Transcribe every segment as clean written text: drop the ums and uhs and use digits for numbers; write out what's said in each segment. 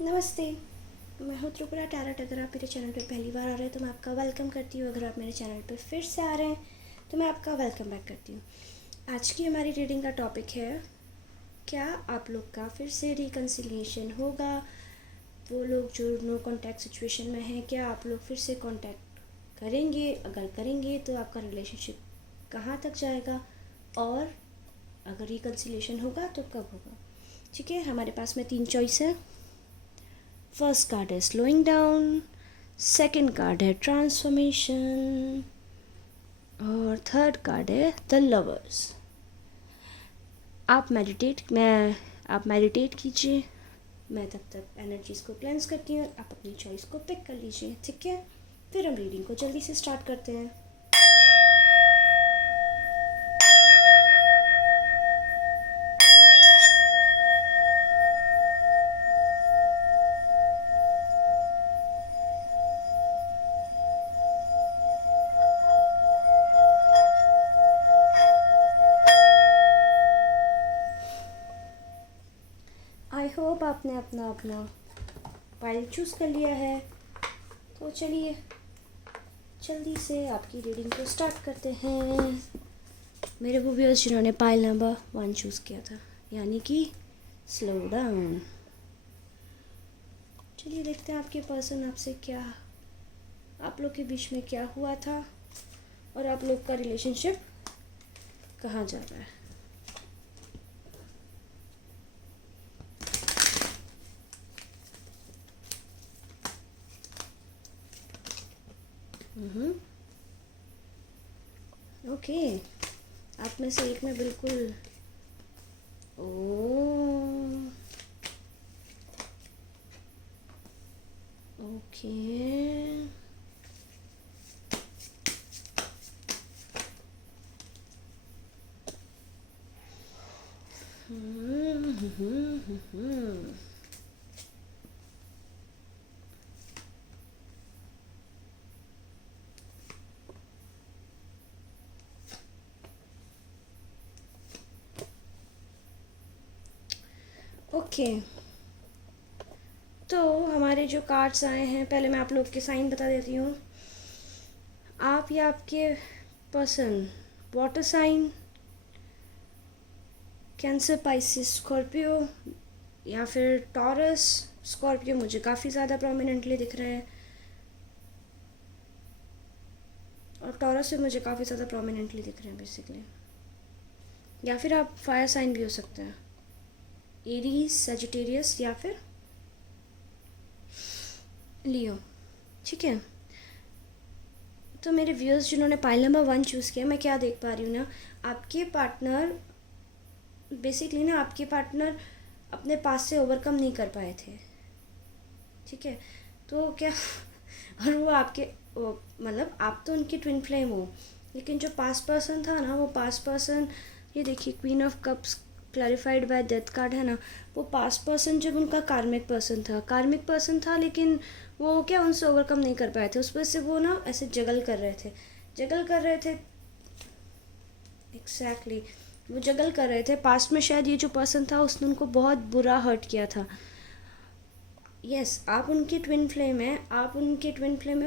नमस्ते। मैं हूँ त्रिपुरा टैरट। अगर आप मेरे चैनल पे पहली बार आ रहे हैं तो मैं आपका वेलकम करती हूँ। अगर आप मेरे चैनल पे फिर से आ रहे हैं तो मैं आपका वेलकम बैक करती हूँ। आज की हमारी रीडिंग का टॉपिक है, क्या आप लोग का फिर से रिकन्सिलिएशन होगा? वो लोग जो नो कॉन्टैक्ट सिचुएशन में हैं, क्या आप लोग फिर से कॉन्टैक्ट करेंगे? अगर करेंगे तो आपका रिलेशनशिप कहाँ तक जाएगा, और अगर रिकन्सिलिएशन होगा तो कब होगा? ठीक है, हमारे पास में 3 चॉइस है। फर्स्ट कार्ड है स्लोइंग डाउन, सेकंड कार्ड है ट्रांसफॉर्मेशन, और थर्ड कार्ड है द लवर्स। आप मेडिटेट कीजिए, मैं तब तक एनर्जीज को क्लेंस करती हूँ। आप अपनी चॉइस को पिक कर लीजिए, ठीक है? फिर हम रीडिंग को जल्दी से स्टार्ट करते हैं। आई होप आपने अपना अपना फाइल चूज़ कर लिया है। तो चलिए जल्दी से आपकी रीडिंग को स्टार्ट करते हैं। मेरे वो व्यूअर्स जिन्होंने पाइल नंबर 1 चूज़ किया था, यानी कि स्लो डाउन। चलिए देखते हैं आपके पर्सन आपसे क्या, आप लोग के बीच में क्या हुआ था, और आप लोग का रिलेशनशिप कहाँ जा रहा है। ओके, आप में से एक में बिल्कुल ओ ओके ओके। तो हमारे जो कार्ड्स आए हैं, पहले मैं आप लोग के साइन बता देती हूँ। आप या आपके person water sign, Cancer, Pisces, Scorpio, या फिर टॉरस। स्कॉर्पियो मुझे काफ़ी ज़्यादा प्रोमिनेंटली दिख रहे हैं, और टॉरस भी मुझे काफ़ी ज़्यादा प्रोमिनेंटली दिख रहे हैं बेसिकली। या फिर आप फायर साइन भी हो सकते हैं, एरीज, सजिटेरियस, या फिर लियो। ठीक है, तो मेरे व्यूअर्स जिन्होंने पाइल नंबर 1 चूज़ किया, मैं क्या देख पा रही हूँ ना, आपके पार्टनर बेसिकली ना, आपके पार्टनर अपने पास से ओवरकम नहीं कर पाए थे। ठीक है, तो क्या और वो आपके मतलब आप तो उनकी ट्विन फ्लेम हो, लेकिन जो पास पर्सन था ना, वो पास पर्सन, ये देखिए queen of cups clarified bye death card है ना, वो पास पर्सन जब उनका कार्मिक पर्सन था, लेकिन वो क्या उनसे ओवरकम नहीं कर पाए थे। उस वजह से वो ना ऐसे जगल कर रहे थे एग्जैक्टली वो जगल कर रहे थे। पास्ट में शायद ये जो पर्सन था उसने उनको बहुत बुरा हर्ट किया था। यस, आप उनकी ट्विन फ्लेम है,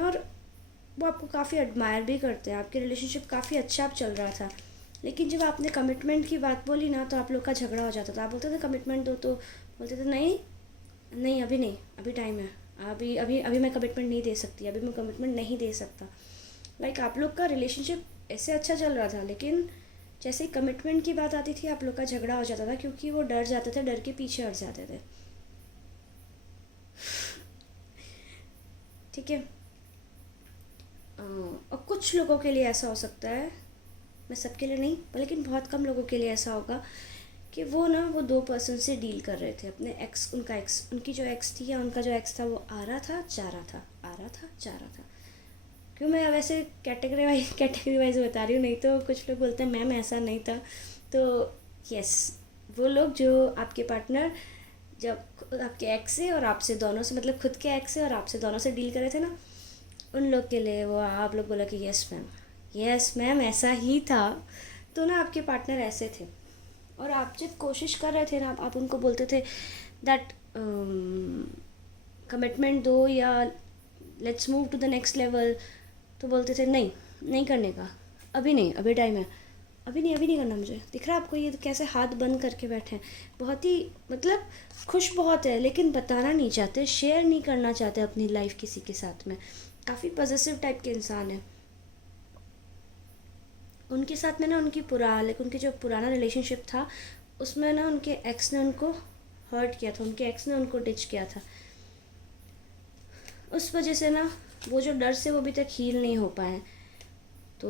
और वो आपको काफ़ी एडमायर भी करते हैं। आपके रिलेशनशिप काफ़ी अच्छा अब चल रहा था, लेकिन जब आपने कमिटमेंट की बात बोली ना, तो आप लोग का झगड़ा हो जाता था। आप बोलते थे कमिटमेंट दो, तो बोलते थे नहीं नहीं, अभी नहीं, अभी टाइम है, अभी अभी अभी मैं कमिटमेंट नहीं दे सकती, अभी मैं कमिटमेंट नहीं दे सकता। लाइक आप लोग का रिलेशनशिप ऐसे अच्छा चल रहा था, लेकिन जैसे ही कमिटमेंट की बात आती थी, आप लोग का झगड़ा हो जाता था, क्योंकि वो डर जाते थे, डर के पीछे हट जाते थे। ठीक है, और कुछ लोगों के लिए ऐसा हो सकता है, मैं सबके लिए नहीं, लेकिन बहुत कम लोगों के लिए ऐसा होगा कि वो ना, वो 2 पर्सन से डील कर रहे थे। अपने एक्स, उनकी जो एक्स थी, या उनका जो एक्स था, वो आ रहा था, जा रहा था, आ रहा था, जा रहा था। क्यों मैं वैसे कैटेगरी वाइज बता रही हूँ, नहीं तो कुछ लोग बोलते हैं मैम ऐसा नहीं था। तो यस, वो लोग जो आपके पार्टनर जब आपके एक्स से और आपसे दोनों से, मतलब खुद के एक्स से और आपसे दोनों से डील कर रहे थे ना, उन लोग के लिए वो आप लोग बोला कि यस मैम ऐसा ही था। तो ना आपके पार्टनर ऐसे थे, और आप जब कोशिश कर रहे थे ना, आप उनको बोलते थे दैट कमिटमेंट दो या let's move to the next level, तो बोलते थे नहीं, नहीं करने का, अभी नहीं, अभी टाइम है, अभी नहीं, अभी नहीं करना मुझे। दिख रहा है आपको ये कैसे हाथ बंद करके बैठे हैं, बहुत ही मतलब खुश बहुत है, लेकिन बताना नहीं चाहते, शेयर नहीं करना चाहते अपनी लाइफ किसी के साथ में। काफ़ी पॉजिटिव टाइप के इंसान है। उनके साथ में ना उनकी जो पुराना रिलेशनशिप था उसमें ना उनके एक्स ने उनको हर्ट किया था, उनके एक्स ने उनको डिच किया था। उस वजह से ना वो जो डर से वो अभी तक हील नहीं हो पाए। तो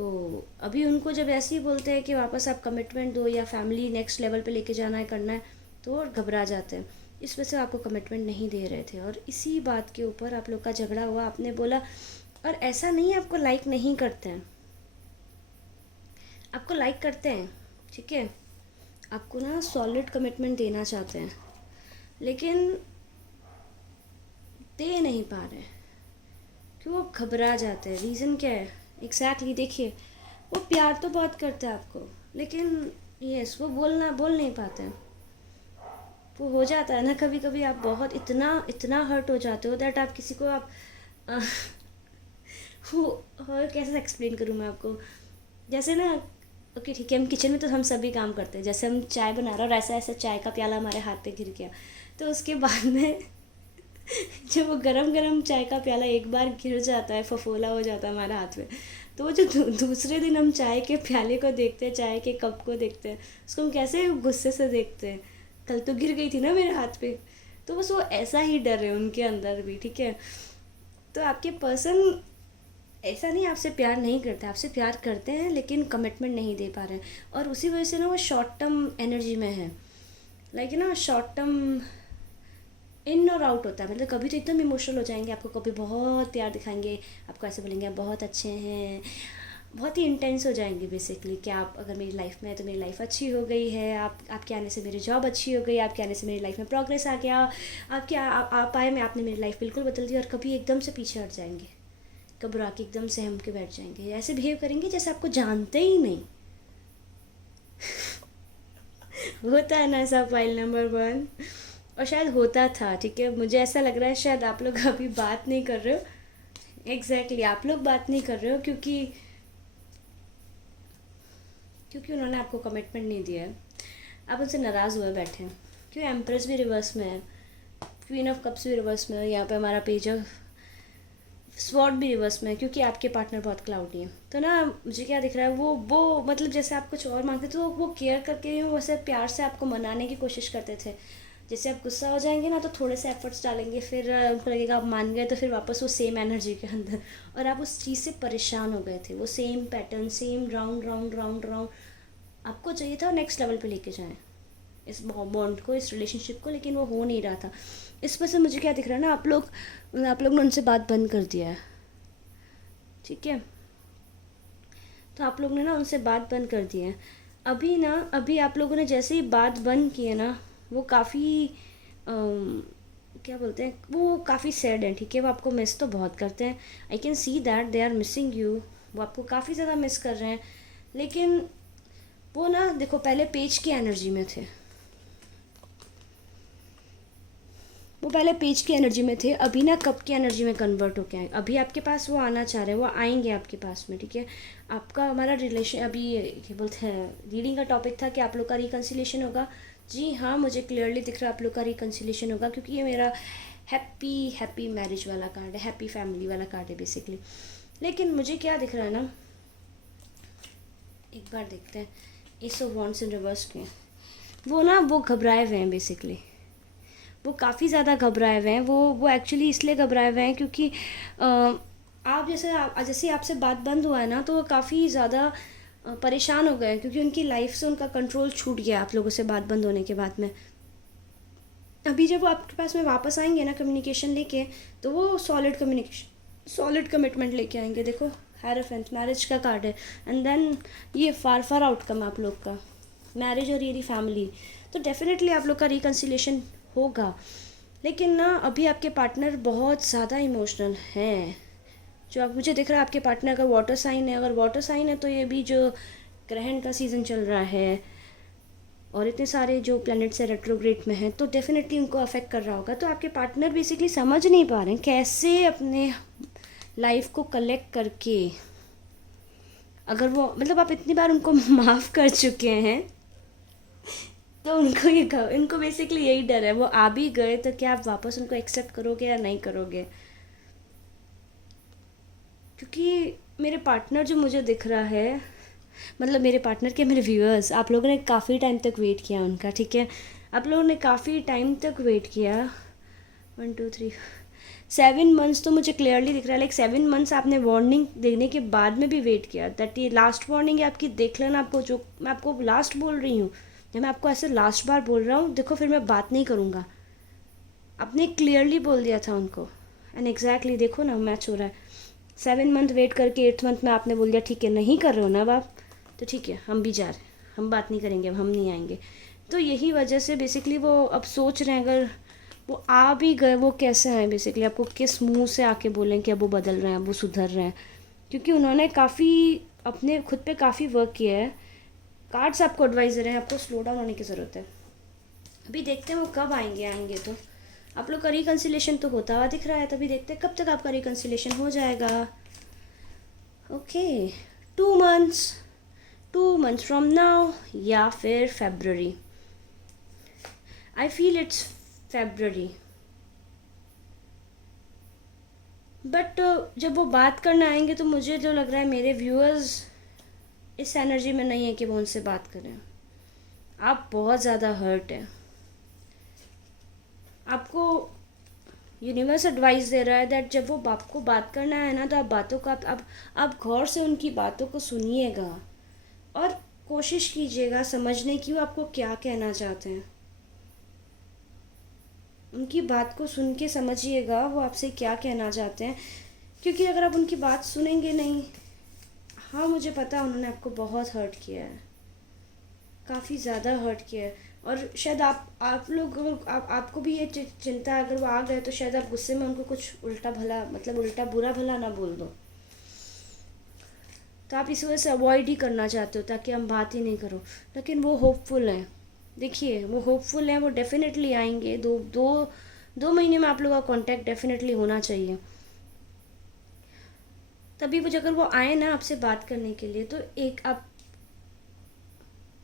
अभी उनको जब ऐसे ही बोलते हैं कि वापस आप कमिटमेंट दो या फैमिली नेक्स्ट लेवल पे लेके जाना है, करना है, तो वो घबरा जाते हैं। इस वजह से आपको कमिटमेंट नहीं दे रहे थे और इसी बात के ऊपर आप लोग का झगड़ा हुआ। आपने बोला, और ऐसा नहीं आपको लाइक नहीं करते हैं, आपको लाइक करते हैं, ठीक है, आपको ना सॉलिड कमिटमेंट देना चाहते हैं, लेकिन दे नहीं पा रहे क्यों, वो घबरा जाते हैं। रीज़न क्या है एग्जैक्टली देखिए, वो प्यार तो बहुत करते हैं आपको, लेकिन यस वो बोल नहीं पाते हैं। वो हो जाता है ना कभी कभी, आप बहुत इतना हर्ट हो जाते हो दैट आप किसी को आप वो और कैसे एक्सप्लेन करूँ मैं आपको। जैसे ना, ओके ठीक है, हम किचन में तो हम सभी काम करते हैं, जैसे हम चाय बना रहे और ऐसा ऐसा चाय का प्याला हमारे हाथ पे गिर गया, तो उसके बाद में जब वो गरम गरम चाय का प्याला एक बार गिर जाता है, फफोला हो जाता है हमारे हाथ में, तो वो जो दूसरे दिन हम चाय के प्याले को देखते हैं, चाय के कप को देखते हैं, उसको हम कैसे गुस्से से देखते हैं, कल तो गिर गई थी ना मेरे हाथ पे। तो बस वो ऐसा ही डर है उनके अंदर भी, ठीक है। तो आपके पर्सन ऐसा नहीं आपसे प्यार नहीं करते, आपसे प्यार करते हैं लेकिन कमिटमेंट नहीं दे पा रहे हैं, और उसी वजह से ना वो शॉर्ट टर्म एनर्जी में है, लाइक ना शॉर्ट टर्म इन और आउट होता है। मतलब कभी तो एकदम इमोशनल हो जाएंगे, आपको कभी बहुत प्यार दिखाएंगे, आपको ऐसे बोलेंगे आप बहुत अच्छे हैं, बहुत ही इंटेंस हो जाएंगे बेसिकली कि आप अगर मेरी लाइफ में है तो मेरी लाइफ अच्छी हो गई है, आपके आने से मेरी जॉब अच्छी हो गई, आपके आने से मेरी लाइफ में प्रोग्रेस आ गया, आप आए में आपने मेरी लाइफ बिल्कुल बदल दी। और कभी एकदम से पीछे हट जाएंगे, घबरा के एकदम से हम के बैठ जाएंगे, ऐसे बिहेव करेंगे जैसे आपको जानते ही नहीं। होता है ना ऐसा फाइल नंबर 1, और शायद होता था, ठीक है, मुझे ऐसा लग रहा है शायद आप लोग अभी बात नहीं कर रहे हो। एग्जैक्टली आप लोग बात नहीं कर रहे हो क्योंकि उन्होंने आपको कमिटमेंट नहीं दिया है, आप उनसे नाराज़ हुए बैठे हैं। क्यों, एम्प्रेस भी रिवर्स में है, क्वीन ऑफ कप्स भी रिवर्स में है, यहाँ पे हमारा पेज ऑफ स्वॉर्ड भी रिवर्स में है, क्योंकि आपके पार्टनर बहुत क्लाउडी है। तो ना मुझे क्या दिख रहा है, वो मतलब जैसे आप कुछ और मांगते तो वो केयर करके वैसे प्यार से आपको मनाने की कोशिश करते थे। जैसे आप गुस्सा हो जाएंगे ना तो थोड़े से एफर्ट्स डालेंगे, फिर उनको लगेगा आप मान गए, तो फिर वापस वो सेम एनर्जी के अंदर, और आप उस चीज़ से परेशान हो गए थे। वो same pattern, same round round round round आपको चाहिए था नेक्स्ट लेवल पे लेके जाएं इस बॉन्ड को, इस रिलेशनशिप को, लेकिन वो हो नहीं रहा था। इस वजह से मुझे क्या दिख रहा है ना, आप लोग ने उनसे बात बंद कर दिया है, ठीक है। तो आप लोग ने ना उनसे बात बंद कर दी है। अभी आप लोगों ने जैसे ही बात बंद की है ना, वो काफ़ी क्या बोलते हैं, वो काफ़ी सैड है, ठीक है। वो आपको मिस तो बहुत करते हैं, I can see that they are missing you, वो आपको काफ़ी ज़्यादा मिस कर रहे हैं। लेकिन वो ना देखो पहले पेज की एनर्जी में थे, वो पहले पेज की एनर्जी में थे, अभी ना कप की एनर्जी में कन्वर्ट होके आए। अभी आपके पास वो आना चाह रहे हैं, वो आएंगे आपके पास में, ठीक है। आपका हमारा रिलेशन अभी क्या बोलते हैं, रीडिंग का टॉपिक था कि आप लोग का रिकन्सिलेशन होगा। जी हाँ, मुझे क्लियरली दिख रहा है आप लोग का रिकन्सिलेशन होगा, क्योंकि ये मेरा हैप्पी मैरिज वाला कार्ड है, हैप्पी फैमिली वाला कार्ड है बेसिकली। लेकिन मुझे क्या दिख रहा है ना, एक बार देखते हैं, S of wands in reverse में वो घबराए हुए हैं बेसिकली, वो काफ़ी ज़्यादा घबराए हुए हैं। वो एक्चुअली इसलिए घबराए हुए हैं क्योंकि आप जैसे आपसे बात बंद हुआ है ना, तो वो काफ़ी ज़्यादा परेशान हो गए, क्योंकि उनकी लाइफ से उनका कंट्रोल छूट गया आप लोगों से बात बंद होने के बाद में। अभी जब वो आपके पास में वापस आएंगे ना कम्युनिकेशन लेके, तो वो सॉलिड कमिटमेंट लेके आएंगे। देखो हेरोफेंट मैरिज का कार्ड है, एंड देन ये फार आउटकम आप लोग का मैरिज और ये फैमिली। तो डेफिनेटली आप लोग का रिकन्सिलेशन होगा, लेकिन ना अभी आपके पार्टनर बहुत ज़्यादा इमोशनल हैं। जो आप मुझे दिख रहा है, आपके पार्टनर का वाटर साइन है, अगर वाटर साइन है तो ये भी जो ग्रहण का सीज़न चल रहा है, और इतने सारे जो प्लैनेट्स है रेट्रोग्रेड में हैं, तो डेफिनेटली उनको अफेक्ट कर रहा होगा। तो आपके पार्टनर बेसिकली समझ नहीं पा रहे हैं कैसे अपने लाइफ को कलेक्ट करके, अगर वो मतलब आप इतनी बार उनको माफ़ कर चुके हैं, तो उनको बेसिकली यही डर है, वो आ भी गए तो क्या आप वापस उनको एक्सेप्ट करोगे या नहीं करोगे। क्योंकि मेरे पार्टनर जो मुझे दिख रहा है, मतलब मेरे पार्टनर के मेरे व्यूअर्स, आप लोगों ने काफ़ी टाइम तक वेट किया उनका, ठीक है, आप लोगों ने काफ़ी टाइम तक वेट किया, 7 मंथ्स तो मुझे क्लियरली दिख रहा है, लाइक 7 मंथ्स आपने वार्निंग देने के बाद में भी वेट किया। दैट ये लास्ट वार्निंग है आपकी, देख लेना। आपको जो मैं आपको लास्ट बोल रही हूँ, जब मैं आपको ऐसे लास्ट बार बोल रहा हूँ, देखो फिर मैं बात नहीं करूँगा। आपने क्लियरली बोल दिया था उनको, एंड एग्जैक्टली देखो ना मैच हो रहा है। 7 मंथ वेट करके 8th मंथ में आपने बोल दिया ठीक है, नहीं कर रहे हो ना अब आप, तो ठीक है हम भी जा रहे हैं, हम बात नहीं करेंगे, अब हम नहीं आएंगे। तो यही वजह से बेसिकली वो अब सोच रहे हैं, अगर वो आ भी गए वो कैसे आए, बेसिकली आपको किस मुंह से आके बोलें कि अब वो बदल रहे हैं, अब वो सुधर रहे हैं। क्योंकि उन्होंने काफ़ी अपने खुद पे काफ़ी वर्क किया है। कार्ड्स आपको एडवाइस दे रहे हैं, आपको स्लो डाउन होने की ज़रूरत है। अभी देखते हैं वो कब आएंगे तो आप लोग का रिकन्सिलेशन तो होता हुआ दिख रहा है, तभी देखते हैं कब तक आपका रिकन्सिलेशन हो जाएगा। Okay, 2 months, 2 months from now या फिर February. I feel it's February. But जब वो बात करने आएंगे तो मुझे जो लग रहा है, मेरे व्यूअर्स इस एनर्जी में नहीं है कि वो उनसे बात करें। आप बहुत ज़्यादा हर्ट है, आपको यूनिवर्स एडवाइस दे रहा है दैट जब वो आपको बात करना है ना, तो आप बातों का आप गौर से उनकी बातों को सुनिएगा और कोशिश कीजिएगा समझने की वो आपको क्या कहना चाहते हैं। उनकी बात को सुन के समझिएगा वो आपसे क्या कहना चाहते हैं। क्योंकि अगर आप उनकी बात सुनेंगे नहीं, हाँ मुझे पता है उन्होंने आपको बहुत हर्ट किया है, काफ़ी ज़्यादा हर्ट किया है। और शायद आप लोग आपको भी ये चिंता है, अगर वो आ गए तो शायद आप गुस्से में उनको कुछ उल्टा भला, मतलब उल्टा बुरा भला ना बोल दो, तो आप इस वजह से अवॉइड ही करना चाहते हो ताकि हम बात ही नहीं करो। लेकिन वो होपफुल हैं, देखिए वो होपफुल हैं, वो डेफिनेटली आएंगे। दो महीने में आप लोगों का कांटेक्ट डेफिनेटली होना चाहिए। तभी वो अगर वो आए ना आपसे बात करने के लिए, तो एक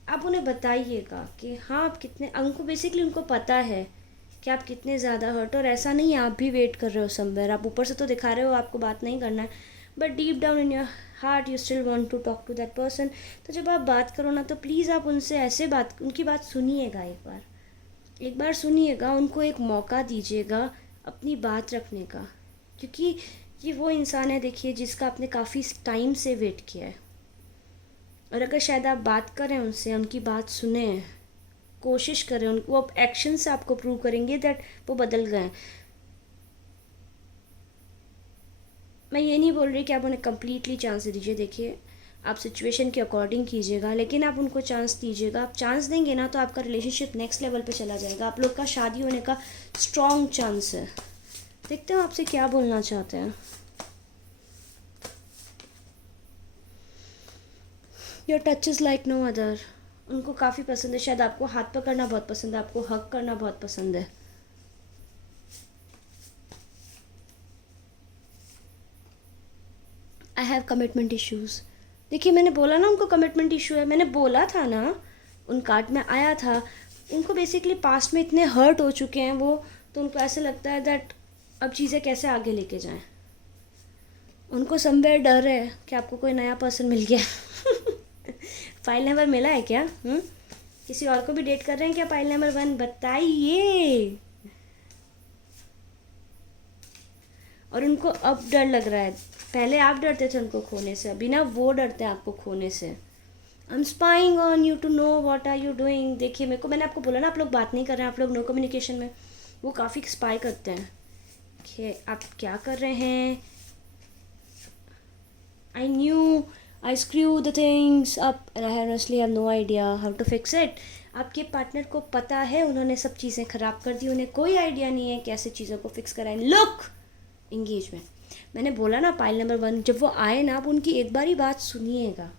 आप उन्हें बताइएगा कि हाँ आप कितने, उनको बेसिकली उनको पता है कि आप कितने ज़्यादा हर्ट, और ऐसा नहीं है आप भी वेट कर रहे हो समवेयर। आप ऊपर से तो दिखा रहे हो आपको बात नहीं करना है, but deep down in your heart you still want to talk to that person. तो जब आप बात करो ना, तो प्लीज़ आप उनसे ऐसे उनकी बात सुनिएगा, एक बार सुनिएगा, उनको एक मौका दीजिएगा अपनी बात रखने का। क्योंकि ये वो इंसान है, देखिए, जिसका आपने काफ़ी टाइम से वेट किया है। और अगर शायद आप बात करें उनसे, उनकी बात सुने, कोशिश करें, वो एक्शन से आपको प्रूव करेंगे दैट वो बदल गए। मैं ये नहीं बोल रही कि आप उन्हें कम्प्लीटली चांस दे दीजिए, देखिए आप सिचुएशन के अकॉर्डिंग कीजिएगा, लेकिन आप उनको चांस दीजिएगा। आप चांस देंगे ना तो आपका रिलेशनशिप नेक्स्ट लेवल पे चला जाएगा, आप लोग का शादी होने का स्ट्रॉन्ग चांस है। देखते हैं आपसे क्या बोलना चाहते हैं। Your touch is like no other. उनको काफ़ी पसंद है, शायद आपको हाथ पकड़ना बहुत पसंद है, आपको हग करना बहुत पसंद है। I have commitment issues. देखिए मैंने बोला ना उनको कमिटमेंट इशू है, मैंने बोला था ना, उन कार्ड में आया था। उनको बेसिकली पास्ट में इतने हर्ट हो चुके हैं वो, तो उनको ऐसे लगता है दैट अब चीज़ें कैसे आगे लेके जाएं। उनको समवेयर डर है कि आपको कोई नया पर्सन मिल गया। फाइल नंबर मिला है क्या? किसी और को भी डेट कर रहे हैं क्या? फाइल नंबर 1 बताइए। और उनको अब डर लग रहा है, पहले आप डरते थे उनको खोने से, अभी ना वो डरते हैं आपको खोने से। I am spying on you to know what are you doing. देखिए मेरे को, मैंने आपको बोला ना आप लोग बात नहीं कर रहे हैं, आप लोग नो कम्युनिकेशन में, वो काफ़ी स्पाई करते हैं कि आप क्या कर रहे हैं। I knew I screw the things up and I honestly have no idea how to fix it. आपके पार्टनर को पता है उन्होंने सब चीज़ें ख़राब कर दी, उन्हें कोई आइडिया नहीं है कैसे चीज़ों को फिक्स कराएं। लुक, इंगेजमेंट, मैंने बोला ना पाइल नंबर 1, जब वो आए ना आप उनकी एक बार ही बात सुनिएगा,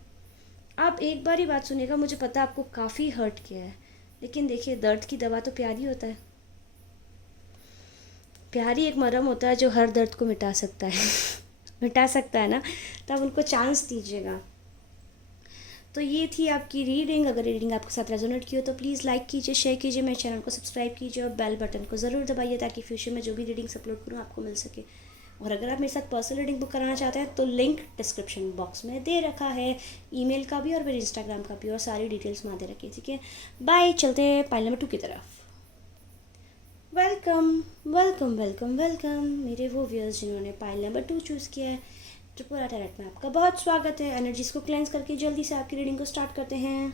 आप एक बार ही बात सुनिएगा। मुझे पता आपको काफ़ी हर्ट किया है, लेकिन देखिए, दर्द की दवा तो प्यार ही होता है। प्यार ही एक मरहम होता है जो हर दर्द को मिटा सकता है। मिटा सकता है ना, तब उनको चांस दीजिएगा। तो ये थी आपकी रीडिंग। अगर रीडिंग आपके साथ रेजोनेट की हो तो प्लीज़ लाइक कीजिए, शेयर कीजिए, मेरे चैनल को सब्सक्राइब कीजिए और बेल बटन को ज़रूर दबाइए ताकि फ्यूचर में जो भी रीडिंग्स अपलोड करूँ आपको मिल सके। और अगर आप मेरे साथ पर्सनल रीडिंग बुक कराना चाहते हैं तो लिंक डिस्क्रिप्शन बॉक्स में दे रखा है, ईमेल का भी और मेरे इंस्टाग्राम का भी, और सारी डिटेल्स वहाँ दे रखी है। ठीक है, बाय। चलते हैं पाइल नंबर 2 की तरफ। वेलकम वेलकम वेलकम वेलकम मेरे वो व्यूअर्स जिन्होंने पाइल नंबर 2 चूज़ किया है। त्रिपुरा टैरेट में आपका बहुत स्वागत है। एनर्जीज को क्लेंस करके जल्दी से आपकी रीडिंग को स्टार्ट करते हैं।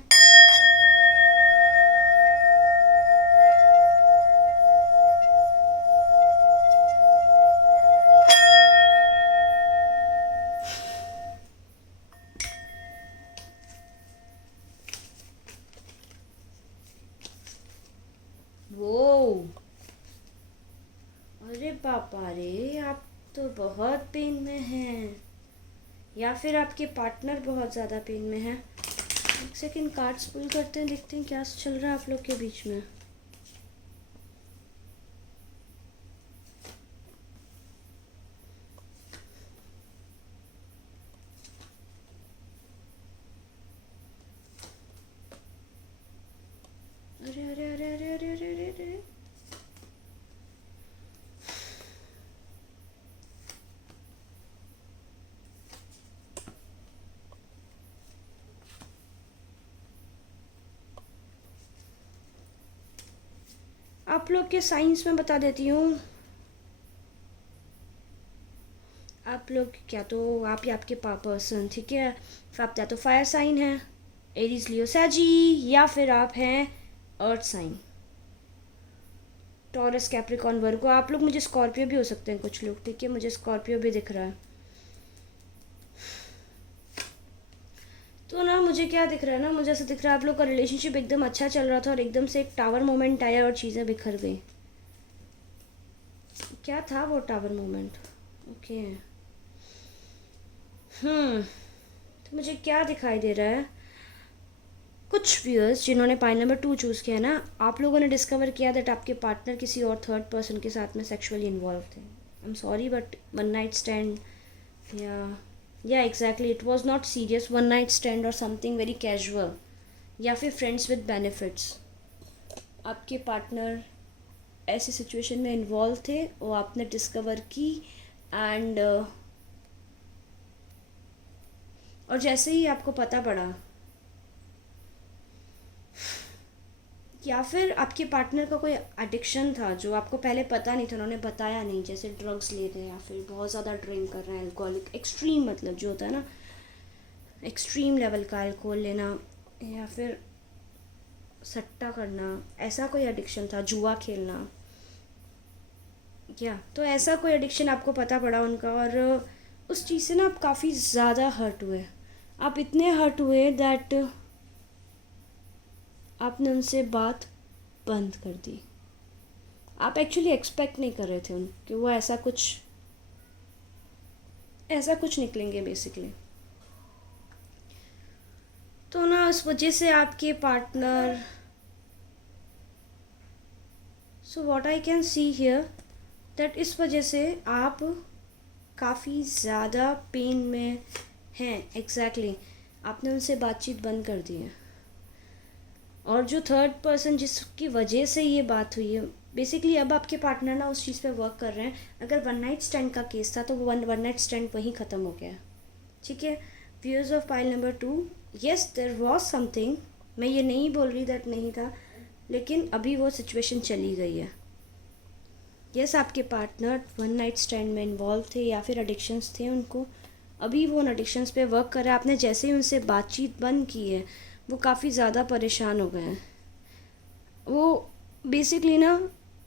वो अरे पापा रे, आप तो बहुत पेन में हैं, या फिर आपके पार्टनर बहुत ज़्यादा पेन में है। एक सेकंड, कार्ड्स पुल करते हैं, देखते हैं क्या चल रहा है आप लोग के बीच में। अरे अरे अरे अरे अरे अरे अरे अरे, आप लोग के साइंस में बता देती हूँ। आप लोग क्या तो आप या आपके पर्सन, ठीक है, आप या तो फायर साइन है, एरीज लियो सैजी, या फिर आप हैं अर्थ साइन, टॉरस कैप्रिकॉर्न वर्गो। आप लोग मुझे स्कॉर्पियो भी हो सकते हैं कुछ लोग, ठीक है, मुझे स्कॉर्पियो भी दिख रहा है। तो ना मुझे क्या दिख रहा है ना, मुझे ऐसा दिख रहा है आप लोग का रिलेशनशिप एकदम अच्छा चल रहा था और एकदम से एक टावर मोमेंट आया और चीज़ें बिखर गई। क्या था वो टावर मोमेंट? ओके। तो मुझे क्या दिखाई दे रहा है, कुछ व्यूअर्स जिन्होंने पाइल नंबर 2 चूज़ किया है ना, आप लोगों ने डिस्कवर किया दैट आपके पार्टनर किसी और थर्ड पर्सन के साथ में सेक्सुअली इन्वॉल्व थे। I am sorry but one night stand, या exactly, it was not serious, one night stand और समथिंग वेरी कैजुअल, या फिर फ्रेंड्स विद बेनिफिट्स। आपके पार्टनर ऐसी सिचुएशन में इन्वॉल्व थे, वो आपने डिस्कवर की एंड और जैसे ही आपको पता पड़ा, या फिर आपके पार्टनर का कोई एडिक्शन था जो आपको पहले पता नहीं था, उन्होंने बताया नहीं, जैसे ड्रग्स ले रहे हैं या फिर बहुत ज़्यादा ड्रिंक कर रहे हैं, अल्कोहलिक एक्सट्रीम, मतलब जो होता है ना एक्सट्रीम लेवल का अल्कोहल लेना, या फिर सट्टा करना, ऐसा कोई एडिक्शन था, जुआ खेलना, या तो ऐसा कोई एडिक्शन आपको पता पड़ा उनका, और उस चीज़ से ना आप काफ़ी ज़्यादा हर्ट हुए। आप इतने हर्ट हुए दैट आपने उनसे बात बंद कर दी। आप एक्चुअली एक्सपेक्ट नहीं कर रहे थे कि वो ऐसा कुछ निकलेंगे बेसिकली। तो ना उस वजह से आपके partner, so what I can see here that इस वजह से आप काफ़ी ज़्यादा पेन में हैं। एग्जैक्टली, आपने उनसे बातचीत बंद कर दी है, और जो थर्ड पर्सन जिसकी वजह से ये बात हुई है, बेसिकली अब आपके पार्टनर ना उस चीज़ पे वर्क कर रहे हैं। अगर वन नाइट स्टैंड का केस था तो वो वन नाइट स्टैंड वहीं ख़त्म हो गया, ठीक है। Viewers of pile number 2, yes there was something, मैं ये नहीं बोल रही दैट नहीं था, लेकिन अभी वो सिचुएशन चली गई है। येस, आपके पार्टनर वन नाइट स्टैंड में इन्वॉल्व थे या फिर एडिक्शंस थे उनको, अभी वो उन एडिक्शंस पे वर्क कर रहा है। आपने जैसे ही उनसे बातचीत बंद की है, वो काफ़ी ज़्यादा परेशान हो गए हैं। वो बेसिकली ना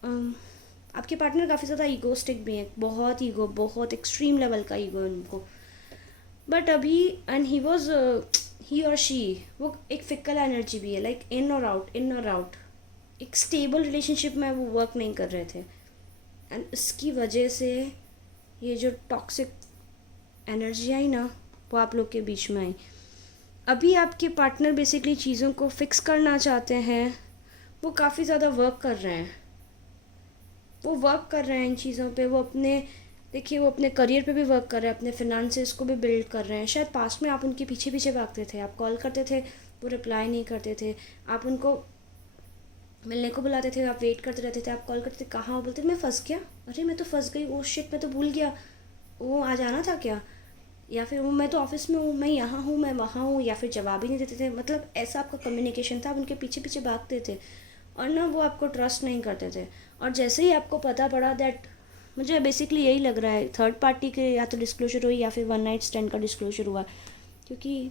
आपके पार्टनर काफ़ी ज़्यादा ईगोस्टिक भी हैं, बहुत ईगो, बहुत एक्सट्रीम लेवल का ईगो है उनको। बट अभी एंड ही और शी, वो एक फिकल एनर्जी भी है, लाइक इन और आउट, इन और आउट। एक स्टेबल रिलेशनशिप में वो वर्क नहीं कर रहे थे, एंड इसकी वजह से ये जो टॉक्सिक एनर्जी आई ना, वो आप लोग के बीच में आई। अभी आपके पार्टनर बेसिकली चीज़ों को फिक्स करना चाहते हैं, वो काफ़ी ज़्यादा वर्क कर रहे हैं, वो वर्क कर रहे हैं इन चीज़ों पे। वो अपने, देखिए, वो अपने करियर पे भी वर्क कर रहे हैं, अपने फिनांसेस को भी बिल्ड कर रहे हैं। शायद पास्ट में आप उनके पीछे पीछे भागते थे, आप कॉल करते थे, वो रिप्लाई नहीं करते थे, आप उनको मिलने को बुलाते थे, आप वेट करते रहते थे, आप कॉल करते थे, कहाँ हो, बोलते थे मैं फंस गया, अरे मैं तो फंस गई, ओ शिट मैं तो भूल गया, वो आ जाना था क्या, या फिर वो मैं तो ऑफिस में हूँ, मैं यहाँ हूँ, मैं वहाँ हूँ, या फिर जवाब ही नहीं देते थे। मतलब ऐसा आपका कम्युनिकेशन था, आप उनके पीछे पीछे भागते थे और ना वो आपको ट्रस्ट नहीं करते थे। और जैसे ही आपको पता पड़ा दैट, मुझे बेसिकली यही लग रहा है, थर्ड पार्टी के या तो डिस्क्लोजर हुई या फिर वन नाइट स्टैंड का डिस्क्लोजर हुआ, क्योंकि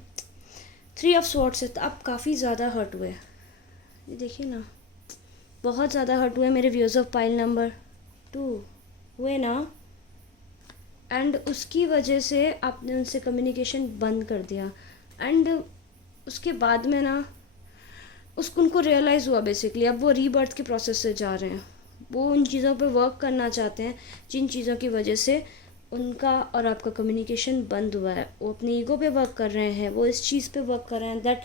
3 ऑफ स्वॉर्ड्स है, तो आप काफ़ी ज़्यादा हर्ट हुए। ये देखिए ना, बहुत ज़्यादा हर्ट हुए मेरे व्यूज़ ऑफ पाइल नंबर 2 हुए ना। एंड उसकी वजह से आपने उनसे कम्युनिकेशन बंद कर दिया। एंड उसके बाद में ना उसको उनको रियलाइज़ हुआ बेसिकली, अब वो रीबर्थ के प्रोसेस से जा रहे हैं, वो उन चीज़ों पे वर्क करना चाहते हैं जिन चीज़ों की वजह से उनका और आपका कम्युनिकेशन बंद हुआ है। वो अपने ईगो पे वर्क कर रहे हैं, वो इस चीज़ पे वर्क कर रहे हैं दैट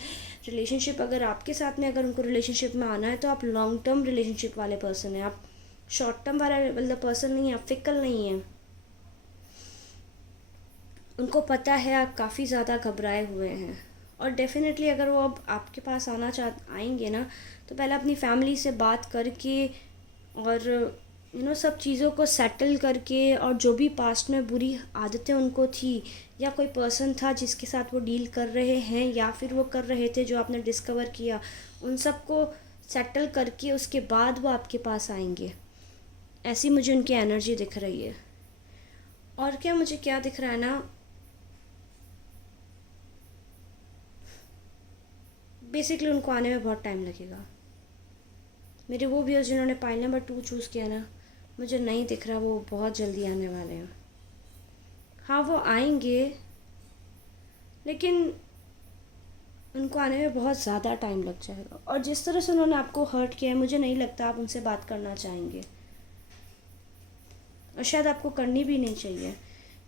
रिलेशनशिप, अगर आपके साथ में अगर उनको रिलेशनशिप में आना है तो आप लॉन्ग टर्म रिलेशनशिप वाले पर्सन हैं, आप शॉर्ट टर्म वाला मतलब पर्सन नहीं है, आप फिकल नहीं हैं। उनको पता है आप काफ़ी ज़्यादा घबराए हुए हैं, और डेफिनेटली अगर वो अब आपके पास आएंगे ना, तो पहले अपनी फैमिली से बात करके और सब चीज़ों को सेटल करके, और जो भी पास्ट में बुरी आदतें उनको थी या कोई पर्सन था जिसके साथ वो डील कर रहे हैं या फिर वो कर रहे थे जो आपने डिस्कवर किया, उन सब को सेटल करके उसके बाद वो आपके पास आएंगे। ऐसी मुझे उनकी एनर्जी दिख रही है। और क्या मुझे क्या दिख रहा है ना, बेसिकली उनको आने में बहुत टाइम लगेगा। मेरे वो व्यूअर्स जिन्होंने पाइल नंबर 2 चूज़ किया ना, मुझे नहीं दिख रहा वो बहुत जल्दी आने वाले हैं। हाँ वो आएंगे, लेकिन उनको आने में बहुत ज़्यादा टाइम लग जाएगा। और जिस तरह से उन्होंने आपको हर्ट किया है, मुझे नहीं लगता आप उनसे बात करना चाहेंगे, और शायद आपको करनी भी नहीं चाहिए,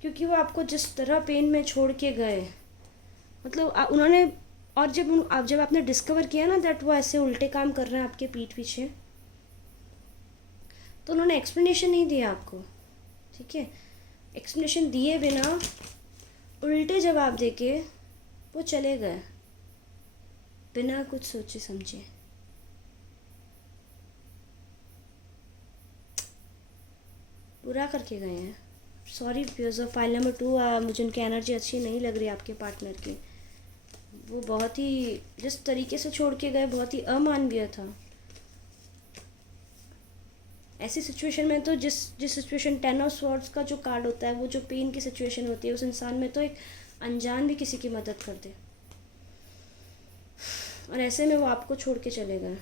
क्योंकि वो आपको जिस तरह पेन में छोड़ के गए, मतलब उन्होंने, और जब आपने डिस्कवर किया ना दैट वो ऐसे उल्टे काम कर रहे हैं आपके पीठ पीछे, तो उन्होंने एक्सप्लेनेशन नहीं दिया आपको, ठीक है, एक्सप्लेनेशन दिए बिना उल्टे जवाब देके वो चले गए, बिना कुछ सोचे समझे। बुरा करके गए हैं। Sorry viewers of file number 2, मुझे उनकी एनर्जी अच्छी नहीं लग रही आपके पार्टनर की। वो बहुत ही, जिस तरीके से छोड़ के गए, बहुत ही अमानवीय था। ऐसी सिचुएशन में तो जिस सिचुएशन 10 ऑफ स्वॉर्ड्स का जो कार्ड होता है, वो जो पेन की सिचुएशन होती है, उस इंसान में तो एक अनजान भी किसी की मदद कर दे, और ऐसे में वो आपको छोड़ के चले गए।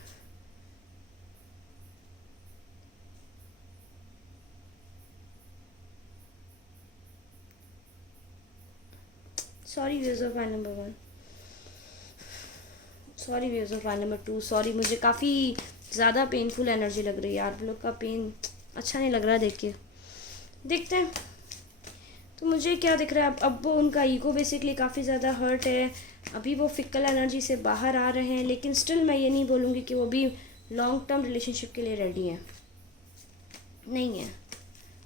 Sorry viewers of file number 1, sorry viewers of file number 2, sorry, मुझे काफ़ी ज़्यादा पेनफुल एनर्जी लग रही है। आप लोग का पेन अच्छा नहीं लग रहा देख के। देखते हैं तो मुझे क्या दिख रहा है, अब वो उनका ईगो बेसिकली काफ़ी ज़्यादा हर्ट है, अभी वो फिकल एनर्जी से बाहर आ रहे हैं, लेकिन स्टिल मैं ये नहीं बोलूँगी कि वो भी लॉन्ग टर्म रिलेशनशिप के लिए रेडी हैं, नहीं है,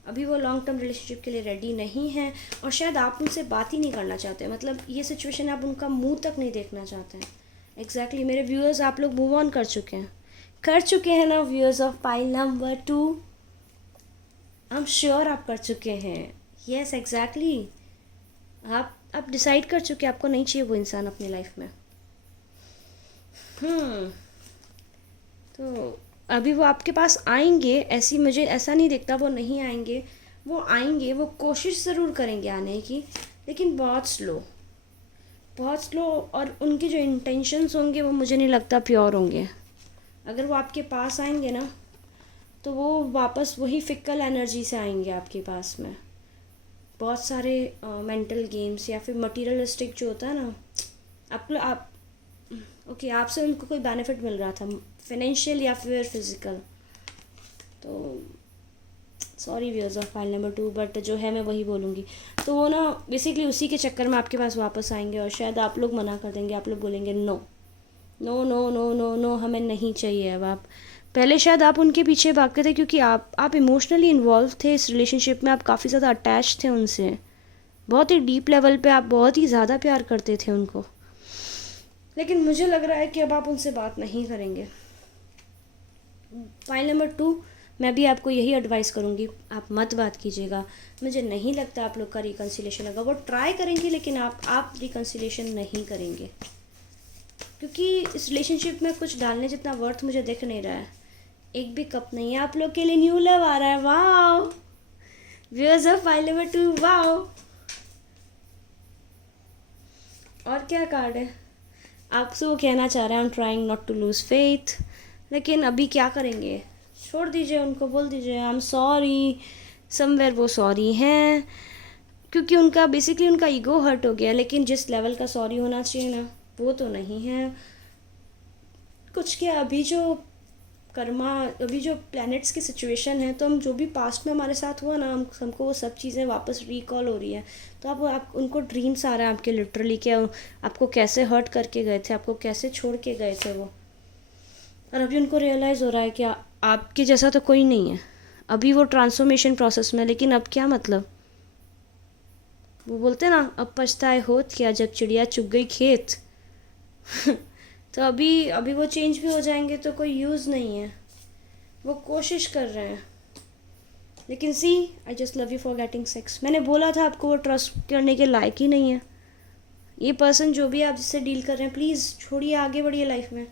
अभी वो लॉन्ग टर्म रिलेशनशिप के लिए रेडी नहीं है, और शायद आप उनसे बात ही नहीं करना चाहते, मतलब ये सिचुएशन आप उनका मुंह तक नहीं देखना चाहते हैं। एग्जैक्टली मेरे व्यूअर्स, आप लोग मूव ऑन कर चुके हैं ना viewers of pile number 2, I am sure आप कर चुके हैं। यस एग्जैक्टली, आप डिसाइड कर चुके, आपको नहीं चाहिए वो इंसान अपनी लाइफ में। तो अभी वो आपके पास आएंगे, ऐसी मुझे ऐसा नहीं दिखता वो नहीं आएंगे, वो आएंगे, वो कोशिश ज़रूर करेंगे आने की, लेकिन बहुत स्लो, बहुत स्लो, और उनके जो इंटेंशंस होंगे वो मुझे नहीं लगता प्योर होंगे। अगर वो आपके पास आएंगे ना, तो वो वापस वही फिकल एनर्जी से आएंगे आपके पास में, बहुत सारे मेंटल गेम्स या फिर मटीरियलिस्टिक जो होता है ना, आप ओके, आपसे उनको कोई बेनिफिट मिल रहा था, फाइनेंशियल या फिर फिज़िकल, तो sorry viewers of file number 2, but जो है मैं वही बोलूँगी। तो वो ना बेसिकली उसी के चक्कर में आपके पास वापस आएंगे, और शायद आप लोग मना कर देंगे, आप लोग बोलेंगे no, no no no no no, हमें नहीं चाहिए अब आप। पहले शायद आप उनके पीछे भागते थे क्योंकि आप इमोशनली इन्वॉल्व थे इस रिलेशनशिप में, आप काफ़ी ज़्यादा अटैच थे उनसे, बहुत ही डीप लेवल पे आप बहुत ही ज़्यादा प्यार करते थे उनको। लेकिन मुझे लग रहा है कि अब आप उनसे बात नहीं करेंगे। पॉइंट नंबर 2, मैं भी आपको यही एडवाइस करूँगी, आप मत बात कीजिएगा। मुझे नहीं लगता आप लोग का रिकन्सिलेशन होगा। वो ट्राई करेंगे लेकिन आप रिकन्सिलेशन नहीं करेंगे, क्योंकि इस रिलेशनशिप में कुछ डालने जितना वर्थ मुझे दिख नहीं रहा है। एक भी कप नहीं है आप लोग के लिए। न्यू लव आ रहा है, wow. Viewers of file number 2, wow. और क्या कार्ड है? आपसे वो कहना चाह रहे हैं I am trying not to lose faith, लेकिन अभी क्या करेंगे? छोड़ दीजिए उनको, बोल दीजिए आई एम सॉरी। समवेयर वो सॉरी हैं, क्योंकि उनका बेसिकली उनका ईगो हर्ट हो गया, लेकिन जिस लेवल का सॉरी होना चाहिए ना वो तो नहीं है। कुछ क्या, अभी जो प्लैनेट्स की सिचुएशन है, तो हम जो भी पास्ट में हमारे साथ हुआ ना, हमको वो सब चीज़ें वापस रिकॉल हो रही है। तो आप उनको ड्रीम्स आ रहे हैं आपके, लिटरली क्या आपको कैसे हर्ट करके गए थे, आपको कैसे छोड़ के गए थे वो। और अभी उनको रियलाइज़ हो रहा है कि आपके जैसा तो कोई नहीं है। अभी वो ट्रांसफॉर्मेशन प्रोसेस में, लेकिन अब क्या मतलब, वो बोलते हैं ना, अब पछताए होत क्या जब चिड़िया चुग गई खेत। तो अभी वो चेंज भी हो जाएंगे तो कोई यूज़ नहीं है। वो कोशिश कर रहे हैं, लेकिन see I just love you for getting sex. मैंने बोला था आपको वो ट्रस्ट करने के लायक ही नहीं है। ये पर्सन जो भी आप जिससे डील कर रहे हैं, प्लीज़ छोड़िए, आगे बढ़िए लाइफ में।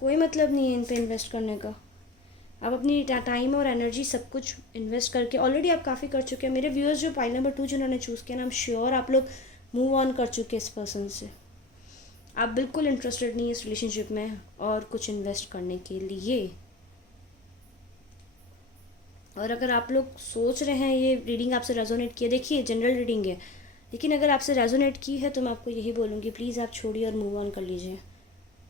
कोई मतलब नहीं है इन पे इन्वेस्ट करने का। आप अपनी टाइम और एनर्जी सब कुछ इन्वेस्ट करके ऑलरेडी आप काफ़ी कर चुके हैं। मेरे व्यूअर्स जो पाइल नंबर 2 जिन्होंने चूज़ किया ना, आई एम श्योर आप लोग मूव ऑन कर चुके हैं इस पर्सन से। आप बिल्कुल इंटरेस्टेड नहीं है इस रिलेशनशिप में और कुछ इन्वेस्ट करने के लिए। और अगर आप लोग सोच रहे हैं ये रीडिंग आपसे रेजोनेट किया, देखिए जनरल रीडिंग है, लेकिन अगर आपसे रेजोनेट की है तो मैं आपको यही बोलूँगी, प्लीज़ आप छोड़िए और मूव ऑन कर लीजिए।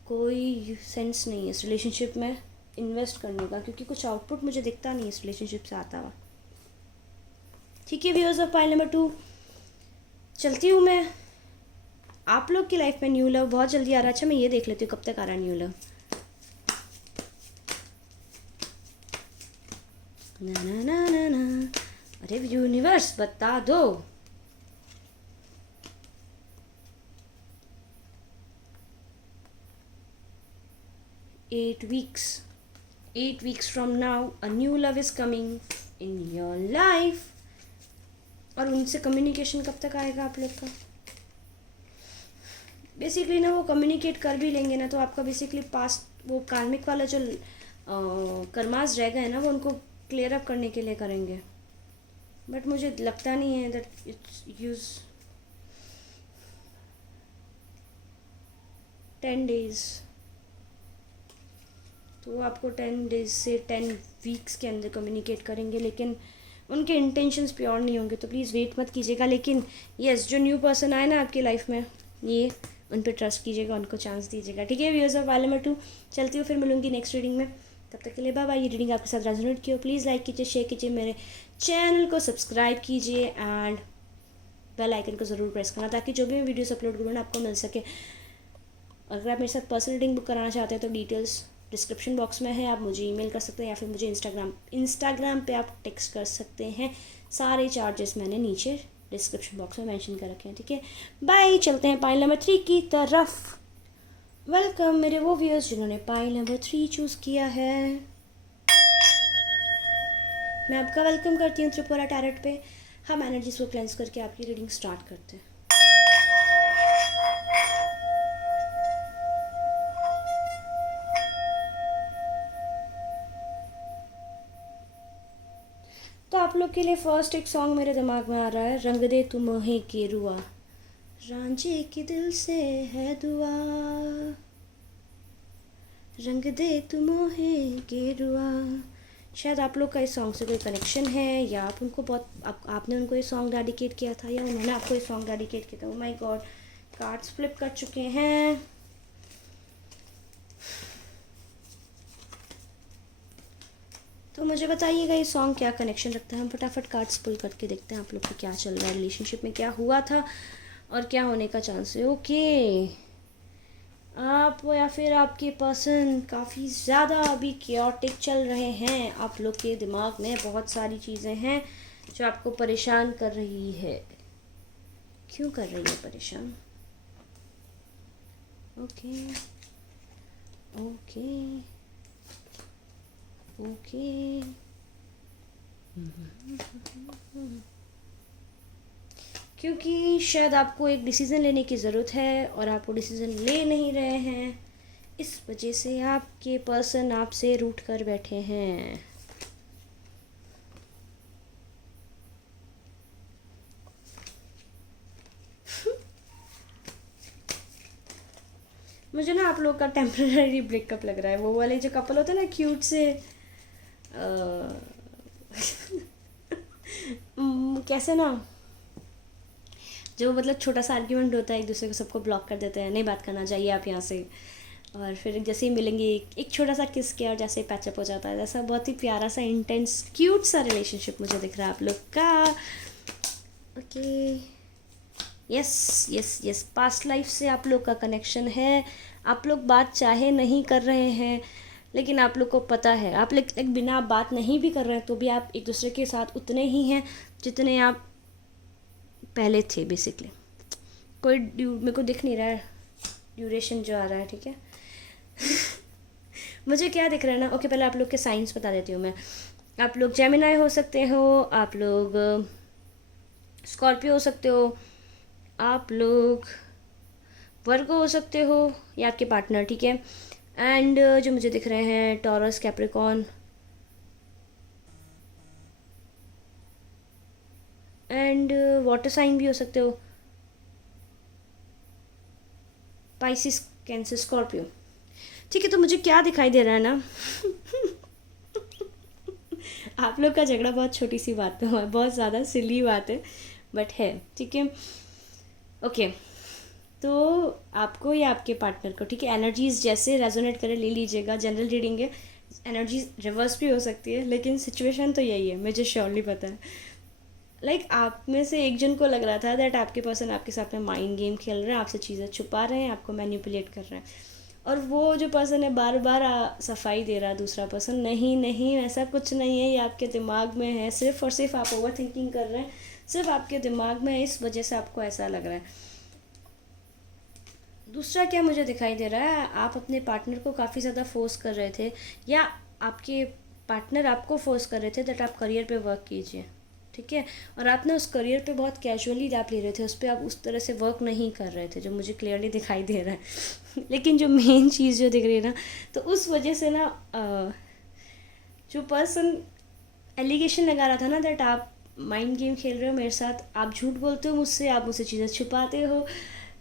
कोई सेंस नहीं है इस रिलेशनशिप में इन्वेस्ट करने का, क्योंकि कुछ आउटपुट मुझे दिखता नहीं इस रिलेशनशिप से आता हुआ। ठीक है व्यूअर्स ऑफ पाइल नंबर 2, चलती हूँ मैं। आप लोग की लाइफ में न्यू लव बहुत जल्दी आ रहा है। अच्छा मैं ये देख लेती हूँ कब तक आ रहा है न्यू लव। ना ना ना ना ना, अरे यूनिवर्स बता दो। Eight weeks from now a new love is coming in your life. और उनसे कम्युनिकेशन कब तक आएगा आप लोग का? बेसिकली ना वो कम्युनिकेट कर भी लेंगे ना, तो आपका बेसिकली पास्ट वो कार्मिक वाला जो कर्मास रह गए ना, वो उनको क्लियर अप करने के लिए करेंगे। बट मुझे लगता नहीं है दैट इट्स यूज 10 डेज, तो वो आपको 10 डेज से 10 वीक्स के अंदर कम्युनिकेट करेंगे, लेकिन उनके इंटेंशंस प्योर नहीं होंगे, तो प्लीज़ वेट मत कीजिएगा। लेकिन यस, जो न्यू पर्सन आए ना आपकी लाइफ में, ये उन पर ट्रस्ट कीजिएगा, उनको चांस दीजिएगा। ठीक है व्यूअर्स ऑफ पाइल नंबर 2, चलती हूँ, फिर मिलूंगी नेक्स्ट रीडिंग में। तब तक के लिए बाय बाय। ये रीडिंग आपके साथ रेजोनेट की हो, प्लीज़ लाइक कीजिए, शेयर कीजिए, मेरे चैनल को सब्सक्राइब कीजिए एंड बेल आइकन को ज़रूर प्रेस करना, ताकि जो भी मैं वीडियोस अपलोड करूँ ना आपको मिल सके। अगर आप मेरे साथ पर्सनल रीडिंग बुक कराना चाहते हैं तो डिटेल्स डिस्क्रिप्शन बॉक्स में है, आप मुझे ईमेल कर सकते हैं या फिर मुझे इंस्टाग्राम पे आप टेक्स्ट कर सकते हैं। सारे चार्जेस मैंने नीचे डिस्क्रिप्शन बॉक्स में मेंशन कर रखे हैं। ठीक है, बाय। चलते हैं पाइल नंबर 3 की तरफ। वेलकम मेरे वो व्यूअर्स जिन्होंने पाइल नंबर 3 चूज़ किया है। मैं आपका वेलकम करती हूँ त्रिपुरा टैरेट पे। हम एनर्जीज को क्लेंस करके आपकी रीडिंग स्टार्ट करते हैं। तो आप लोग के लिए फर्स्ट एक सॉन्ग मेरे दिमाग में आ रहा है, रंग दे तू मोहे गेरुआ, रांझे के दिल से है दुआ, रंग दे तू मोहे गेरुआ। शायद आप लोग का इस सॉन्ग से कोई कनेक्शन है, या आप उनको आपने उनको ये सॉन्ग डेडिकेट किया था, या उन्होंने आपको ये सॉन्ग डेडिकेट किया था। Oh my God, cards flip कर चुके हैं। तो मुझे बताइएगा ये सॉन्ग क्या कनेक्शन रखता है। हम फटाफट कार्ड्स पुल करके देखते हैं आप लोग को क्या चल रहा है, रिलेशनशिप में क्या हुआ था और क्या होने का चांस है। ओके आप या फिर आपके पर्सन काफ़ी ज़्यादा अभी chaotic चल रहे हैं। आप लोग के दिमाग में बहुत सारी चीज़ें हैं जो आपको परेशान कर रही है। क्यों कर रही है परेशान? Okay okay okay. क्योंकि शायद आपको एक डिसीज़न लेने की ज़रूरत है और आप वो डिसीज़न ले नहीं रहे हैं, इस वजह से आपके पर्सन आपसे रूठ कर बैठे हैं। मुझे ना आप लोग का टेम्पररी ब्रेकअप लग रहा है। वो वाले जो कपल होते हैं ना क्यूट से कैसे ना, जो मतलब छोटा सा आर्ग्यूमेंट होता है, एक दूसरे को सबको ब्लॉक कर देते हैं, नहीं बात करना चाहिए आप यहाँ से, और फिर जैसे ही मिलेंगे एक छोटा सा किस किया और जैसे पैचअप हो जाता है, ऐसा बहुत ही प्यारा सा इंटेंस क्यूट सा रिलेशनशिप मुझे दिख रहा है आप लोग का। Okay, yes yes yes, past life से आप लोग का कनेक्शन है। आप लोग बात चाहे नहीं कर रहे हैं, लेकिन आप लोग को पता है, आप लोग एक बिना बात नहीं भी कर रहे हैं तो भी आप एक दूसरे के साथ उतने ही हैं जितने आप पहले थे बेसिकली। कोई मेरे को दिख नहीं रहा है ड्यूरेशन जो आ रहा है, ठीक है। मुझे क्या दिख रहा है ना, ओके पहले आप लोग के साइंस बता देती हूँ मैं। आप लोग जेमिनाई हो सकते हो, आप लोग स्कॉर्पियो हो सकते हो, आप लोग वर्गो हो सकते हो, या आपके पार्टनर, ठीक है। एंड जो मुझे दिख रहे हैं Taurus, Capricorn and water sign भी हो सकते हो, पाइसिस, कैंसर, स्कॉर्पियो, ठीक है। तो मुझे क्या दिखाई दे रहा है ना आप लोग का झगड़ा बहुत छोटी सी बात पे हुआ है, बहुत ज़्यादा सिली बात है बट है, ठीक है। ओके, तो आपको या आपके पार्टनर को, ठीक है, एनर्जीज जैसे रेजोनेट करे ले लीजिएगा। जनरल रीडिंग है, एनर्जीज रिवर्स भी हो सकती है, लेकिन सिचुएशन तो यही है, मुझे श्योरली पता है। लाइक आप में से एक जन को लग रहा था दैट आपके पर्सन आपके साथ में माइंड गेम खेल रहे हैं, आपसे चीज़ें छुपा रहे हैं, आपको मैनिपुलेट कर रहे हैं, और वो जो पर्सन है बार बार सफाई दे रहा है दूसरा पर्सन, नहीं नहीं ऐसा कुछ नहीं है, ये आपके दिमाग में है, सिर्फ और सिर्फ आप ओवर थिंकिंग कर रहे हैं, सिर्फ आपके दिमाग में है, इस वजह से आपको ऐसा लग रहा है। दूसरा क्या मुझे दिखाई दे रहा है, आप अपने पार्टनर को काफ़ी ज़्यादा फोर्स कर रहे थे, या आपके पार्टनर आपको फोर्स कर रहे थे दैट आप करियर पे वर्क कीजिए, ठीक है। और आपने उस करियर पे बहुत कैजुअली आप ले रहे थे, उस पर आप उस तरह से वर्क नहीं कर रहे थे, जो मुझे क्लियरली दिखाई दे रहा है। लेकिन जो मेन चीज़ जो दिख रही है ना, तो उस वजह से ना जो पर्सन एलिगेशन लगा रहा था ना दैट आप माइंड गेम खेल रहे हो मेरे साथ, आप झूठ बोलते हो मुझसे, आप मुझसे चीज़ें छुपाते हो,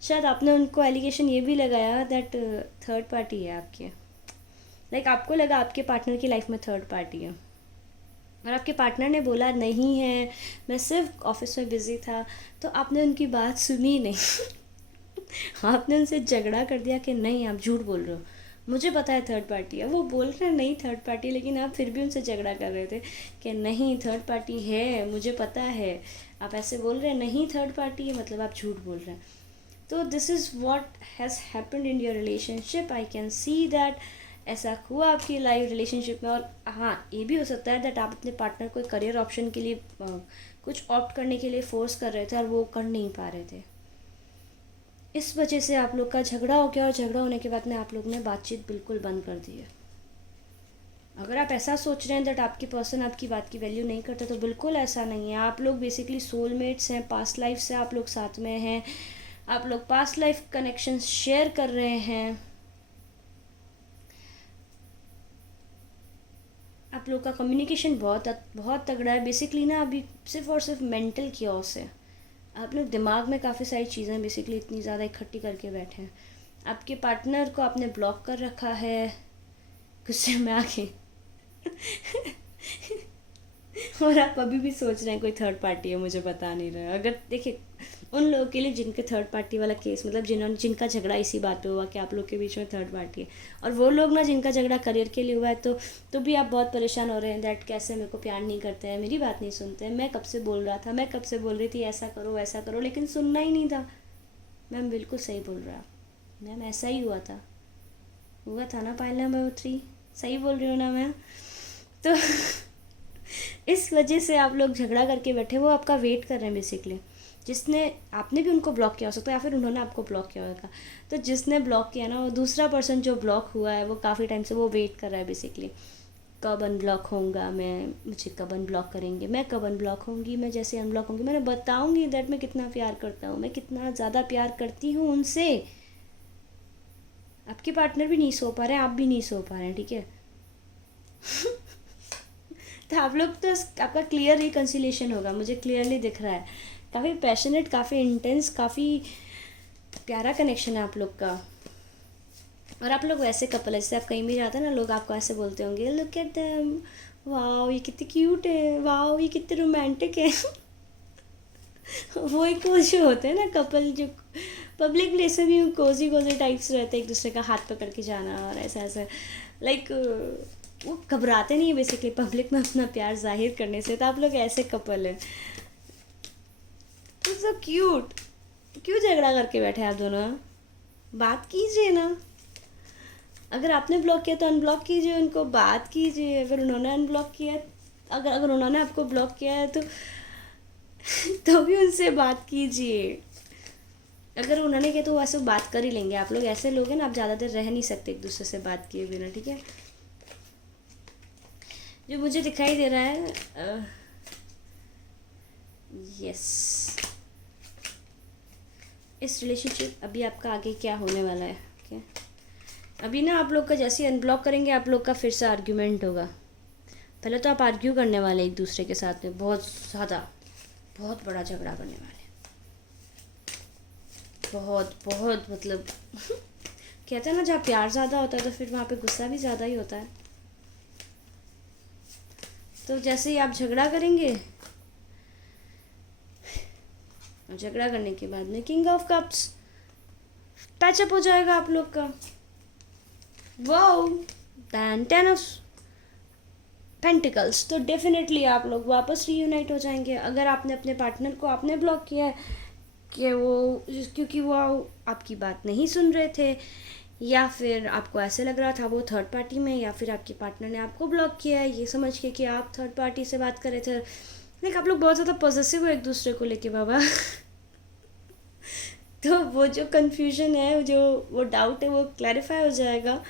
शायद आपने उनको एलिगेशन ये भी लगाया दैट थर्ड पार्टी है आपके। लाइक आपको लगा आपके पार्टनर की लाइफ में थर्ड पार्टी है, और आपके पार्टनर ने बोला नहीं है, मैं सिर्फ ऑफिस में बिज़ी था, तो आपने उनकी बात सुनी नहीं। आपने उनसे झगड़ा कर दिया कि नहीं आप झूठ बोल रहे हो, मुझे पता है थर्ड पार्टी है। वो बोल रहे हैं नहीं थर्ड पार्टी, लेकिन आप फिर भी उनसे झगड़ा कर रहे थे कि नहीं थर्ड पार्टी है, मुझे पता है। आप ऐसे बोल रहे हैं नहीं थर्ड पार्टी है, मतलब आप झूठ बोल रहे हैं। तो this is what has happened in your relationship. I can see that ऐसा हुआ आपकी लाइफ रिलेशनशिप में। और हाँ, ये भी हो सकता है दैट आप अपने पार्टनर को करियर ऑप्शन के लिए कुछ ऑप्ट करने के लिए फोर्स कर रहे थे और वो कर नहीं पा रहे थे, इस वजह से आप लोग का झगड़ा हो गया, और झगड़ा होने के बाद में आप लोग ने बातचीत बिल्कुल बंद कर दी है। अगर आप ऐसा सोच रहे हैं दैट आपकी पर्सन आपकी बात की वैल्यू नहीं करता, तो बिल्कुल ऐसा नहीं है। आप लोग बेसिकली सोलमेट्स हैं, पास्ट लाइफ से आप लोग साथ में हैं, आप लोग पास्ट लाइफ कनेक्शन शेयर कर रहे हैं, आप लोग का कम्युनिकेशन बहुत बहुत तगड़ा है। बेसिकली ना अभी सिर्फ और सिर्फ मेंटल क्योस है, आप लोग दिमाग में काफ़ी सारी चीज़ें बेसिकली इतनी ज़्यादा इकट्ठी करके बैठे हैं। आपके पार्टनर को आपने ब्लॉक कर रखा है गुस्से में आके। और आप अभी भी सोच रहे हैं कोई थर्ड पार्टी है, मुझे बता नहीं रहा है। अगर देखिए उन लोगों के लिए जिनके थर्ड पार्टी वाला केस, मतलब जिनका झगड़ा इसी बात पे हुआ कि आप लोग के बीच में थर्ड पार्टी है, और वो लोग ना जिनका झगड़ा करियर के लिए हुआ है, तो भी आप बहुत परेशान हो रहे हैं दैट कैसे मेरे को प्यार नहीं करते हैं, मेरी बात नहीं सुनते हैं, मैं कब से बोल रहा था, मैं कब से बोल रही थी ऐसा करो वैसा करो, लेकिन सुनना ही नहीं था। मैम बिल्कुल सही बोल रहा, मैम ऐसा ही हुआ था। हुआ था ना पाइल नंबर 3, सही बोल रही हूँ ना मैं? तो इस वजह से आप लोग झगड़ा करके बैठे, वो आपका वेट कर रहे हैं बेसिकली। जिसने, आपने भी उनको ब्लॉक किया हो सकता है या फिर उन्होंने आपको ब्लॉक किया होगा। तो जिसने ब्लॉक किया ना, वो दूसरा पर्सन जो ब्लॉक हुआ है वो काफ़ी टाइम से वो वेट कर रहा है बेसिकली, कब अनब्लॉक होऊंगा मैं, मुझे कब अनब्लॉक करेंगे, मैं कब अनब्लॉक होंगी, मैं जैसे अनब्लॉक होंगी मैंने बताऊंगी दैट मैं कितना प्यार करता हूँ, मैं कितना ज़्यादा प्यार करती हूँ उनसे। आपके पार्टनर भी नहीं सो पा रहे हैं, आप भी नहीं सो पा रहे हैं, ठीक है? तो आप लोग तो आपका क्लियर रिकन्सिलेशन होगा, मुझे क्लियरली दिख रहा है। काफ़ी पैशनेट, काफ़ी इंटेंस, काफ़ी प्यारा कनेक्शन है आप लोग का। और आप लोग वैसे कपल है, जैसे आप कहीं भी जाते हैं ना, लोग आपको ऐसे बोलते होंगे, लुक एट देम, वाओ ये कितनी क्यूट है, वाओ ये कितने रोमांटिक है। वो एक वो जो होते हैं ना कपल, जो पब्लिक प्लेस में भी कोजी कोजी टाइप्स रहते हैं, एक दूसरे का हाथ पकड़ के जाना और ऐसा ऐसा, लाइक वो घबराते नहीं है बेसिकली पब्लिक में अपना प्यार जाहिर करने से। तो आप लोग ऐसे कपल है, सो क्यूट। क्यों झगड़ा करके बैठे आप दोनों? बात कीजिए ना। अगर आपने ब्लॉक किया तो अनब्लॉक कीजिए उनको, बात कीजिए। अगर उन्होंने अनब्लॉक किया, अगर अगर उन्होंने आपको ब्लॉक किया है तो भी उनसे बात कीजिए। अगर उन्होंने किया तो वैसे बात कर ही लेंगे। आप लोग ऐसे लोग हैं ना, आप ज़्यादा देर रह नहीं सकते एक दूसरे से बात किए बिना, ठीक है? जो मुझे दिखाई दे रहा है, यस, इस रिलेशनशिप अभी आपका आगे क्या होने वाला है, ओके? अभी ना आप लोग का जैसे ही अनब्लॉक करेंगे, आप लोग का फिर से आर्ग्यूमेंट होगा। पहले तो आप आर्ग्यू करने वाले एक दूसरे के साथ में, बहुत ज़्यादा, बहुत बड़ा झगड़ा करने वाले, बहुत बहुत, मतलब कहते हैं ना, जहाँ प्यार ज़्यादा होता है तो फिर वहाँ पे गुस्सा भी ज़्यादा ही होता है। तो जैसे ही आप झगड़ा करेंगे, और झगड़ा करने के बाद में किंग ऑफ कप्स पैचअप हो जाएगा आप लोग का, वाओ, दैन 10 ऑफ पेंटिकल्स। तो डेफिनेटली आप लोग वापस रीयूनाइट हो जाएंगे। अगर आपने अपने पार्टनर को आपने ब्लॉक किया है कि वो, क्योंकि वो आपकी बात नहीं सुन रहे थे, या फिर आपको ऐसे लग रहा था वो थर्ड पार्टी में, या फिर आपके पार्टनर ने आपको ब्लॉक किया है ये समझ के कि आप थर्ड पार्टी से बात कर रहे थे, लाइक आप लोग बहुत ज़्यादा पॉजिटिव हो एक दूसरे को लेके बाबा। तो वो जो कन्फ्यूजन है, जो वो डाउट है, वो क्लैरिफाई हो जाएगा।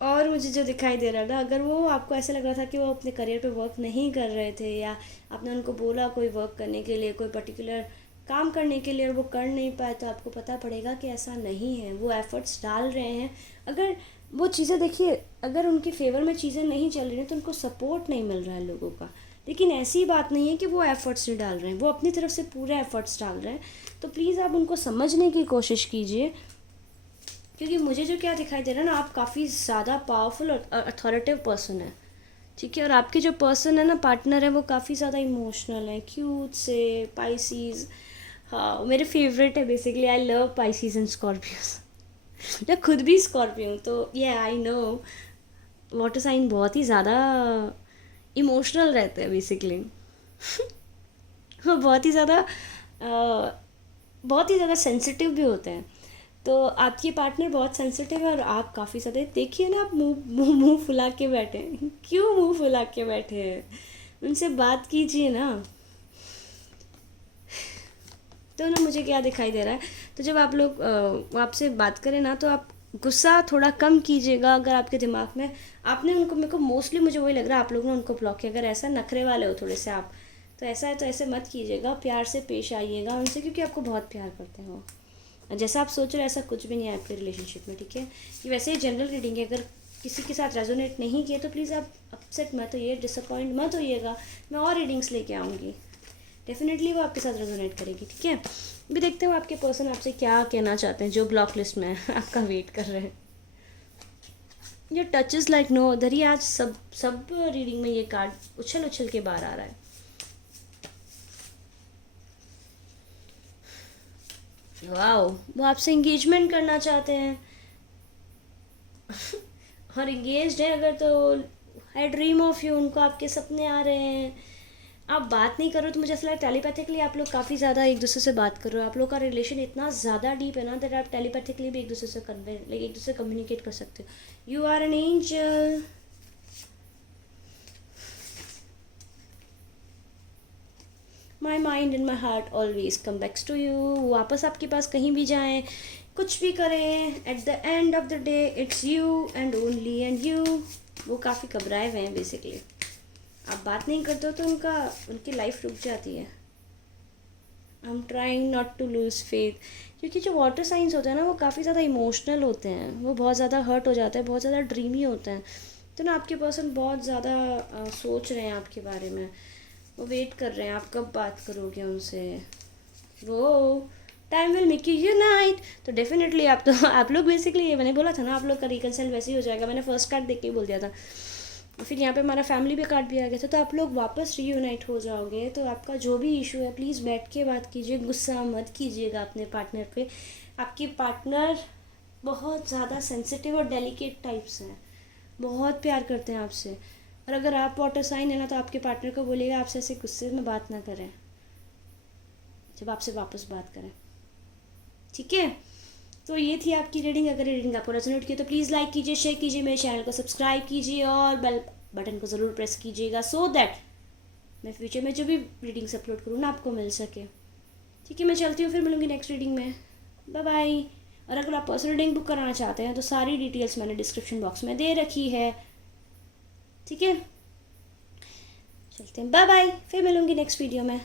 और मुझे जो दिखाई दे रहा था, अगर वो आपको ऐसा लग रहा था कि वो अपने करियर पे वर्क नहीं कर रहे थे, या आपने उनको बोला कोई वर्क करने के लिए, कोई पर्टिकुलर काम करने के लिए, और वो कर नहीं पाए, तो आपको पता पड़ेगा कि ऐसा नहीं है, वो एफ़र्ट्स डाल रहे हैं। अगर वो चीज़ें, देखिए, अगर उनके फेवर में चीज़ें नहीं चल रही हैं तो उनको सपोर्ट नहीं मिल रहा है लोगों का। लेकिन ऐसी बात नहीं है कि वो एफ़र्ट्स नहीं डाल रहे हैं, वो अपनी तरफ से पूरे एफ़र्ट्स डाल रहे हैं। तो प्लीज़ आप उनको समझने की कोशिश कीजिए, क्योंकि मुझे जो क्या दिखाई दे रहा है ना, आप काफ़ी ज़्यादा पावरफुल और अथॉरिटिव पर्सन है, ठीक है? और आपके जो पर्सन है ना, पार्टनर है, वो काफ़ी ज़्यादा इमोशनल है, क्यूट से, पाइसीज। हाँ, मेरे फेवरेट है basically, I love Pisces and Scorpios. मैं खुद भी स्कॉर्पियो हूँ, तो ये आई नो वाटर साइन बहुत ही ज़्यादा इमोशनल रहते हैं बेसिकली। हाँ, बहुत ही ज़्यादा सेंसिटिव भी होते हैं। तो आपके पार्टनर बहुत सेंसिटिव है और आप काफ़ी ज़्यादा, देखिए ना, आप मुंह फुला के बैठे हैं। क्यों मुंह फुला के बैठे हैं? उनसे बात कीजिए ना। तो ना, मुझे क्या दिखाई दे रहा है, तो जब आप लोग आपसे बात करें ना, तो आप गुस्सा थोड़ा कम कीजिएगा। अगर आपके दिमाग में आपने उनको, मेरे को मोस्टली मुझे वही लग रहा है, आप लोगों ने उनको ब्लॉक किया। अगर ऐसा नखरे वाले हो थोड़े से आप, तो ऐसा है तो ऐसे मत कीजिएगा, प्यार से पेश आइएगा उनसे, क्योंकि आपको बहुत प्यार करते हो। जैसा आप सोच रहे हैं ऐसा कुछ भी नहीं है आपके रिलेशनशिप में, ठीक है? कि वैसे ही जनरल रीडिंग है, अगर किसी के साथ रेजोनेट नहीं किए तो प्लीज़ आप अपसेट मत होइए, डिसअपॉइंट मत होइएगा। मैं और रीडिंग्स लेके आऊँगी, डेफिनेटली वो आपके साथ रेजोनेट करेगी, ठीक है? भी देखते हो आपके पर्सन आपसे क्या कहना चाहते हैं, जो ब्लॉक लिस्ट में है, आपका वेट कर रहे हैं। ये टचेस लाइक नो अदर ही आज सब रीडिंग में ये कार्ड उछल उछल के बाहर आ रहा है। वाओ, वो आपसे इंगेजमेंट करना चाहते हैं। और इंगेज्ड है अगर, तो आई ड्रीम ऑफ यू, उनको आपके सपने आ रहे हैं। आप बात नहीं करो तो मुझे ऐसा लगता है टेलीपैथिकली आप लोग काफ़ी ज़्यादा एक दूसरे से बात कर रहे हो, आप लोग का रिलेशन इतना ज़्यादा डीप है ना दैट आप टेलीपैथिकली भी एक दूसरे से एक दूसरे से कम्युनिकेट कर सकते हो। You are an angel. My mind and my heart always come backs to you. वापस आपके पास कहीं भी जाएं, कुछ भी करें, at the end of the day it's you and only and you. वो काफ़ी घबराए हुए हैं बेसिकली। आप बात नहीं करते हो तो उनकी लाइफ रुक जाती है। I am trying not to lose faith, क्योंकि जो वाटर साइंस होते हैं ना वो काफ़ी ज़्यादा इमोशनल होते हैं, वो बहुत ज़्यादा हर्ट हो जाते हैं, बहुत ज़्यादा ड्रीमी होते हैं। तो ना आपके पर्सन बहुत ज़्यादा सोच रहे हैं आपके बारे में, वो वेट कर रहे हैं आप कब बात करोगे उनसे। वो time will make you unite. तो डेफिनेटली आप लोग बेसिकली, ये मैंने बोला था ना आप लोग का रिकनसाइल वैसे ही हो जाएगा, मैंने फर्स्ट कार्ड देख के ही बोल दिया था। फिर यहाँ पे हमारा फैमिली भी कार्ड भी आ गया था। तो आप लोग वापस रीयूनाइट हो जाओगे। तो आपका जो भी इशू है प्लीज़ बैठ के बात कीजिए, गुस्सा मत कीजिएगा अपने पार्टनर पे। आपके पार्टनर बहुत ज़्यादा सेंसिटिव और डेलिकेट टाइप्स हैं, बहुत प्यार करते हैं आपसे। और अगर आप वाटर साइन है ना तो आपके पार्टनर को बोलिएगा आपसे ऐसे गुस्से में बात ना करें जब आपसे वापस बात करें, ठीक है। तो ये थी आपकी रीडिंग। अगर रीडिंग आपको रेजोनेट की तो प्लीज़ लाइक कीजिए, शेयर कीजिए, मेरे चैनल को सब्सक्राइब कीजिए और बेल बटन को ज़रूर प्रेस कीजिएगा सो दैट मैं फ्यूचर में जो भी रीडिंग्स अपलोड करूँ ना आपको मिल सके, ठीक है। मैं चलती हूँ, फिर मिलूँगी नेक्स्ट रीडिंग में। Bye bye. और अगर आप पर्सनल रीडिंग बुक कराना चाहते हैं तो सारी डिटेल्स मैंने डिस्क्रिप्शन बॉक्स में दे रखी है, ठीक है। चलते हैं, बाय बाय, फिर मिलूँगी नेक्स्ट वीडियो में।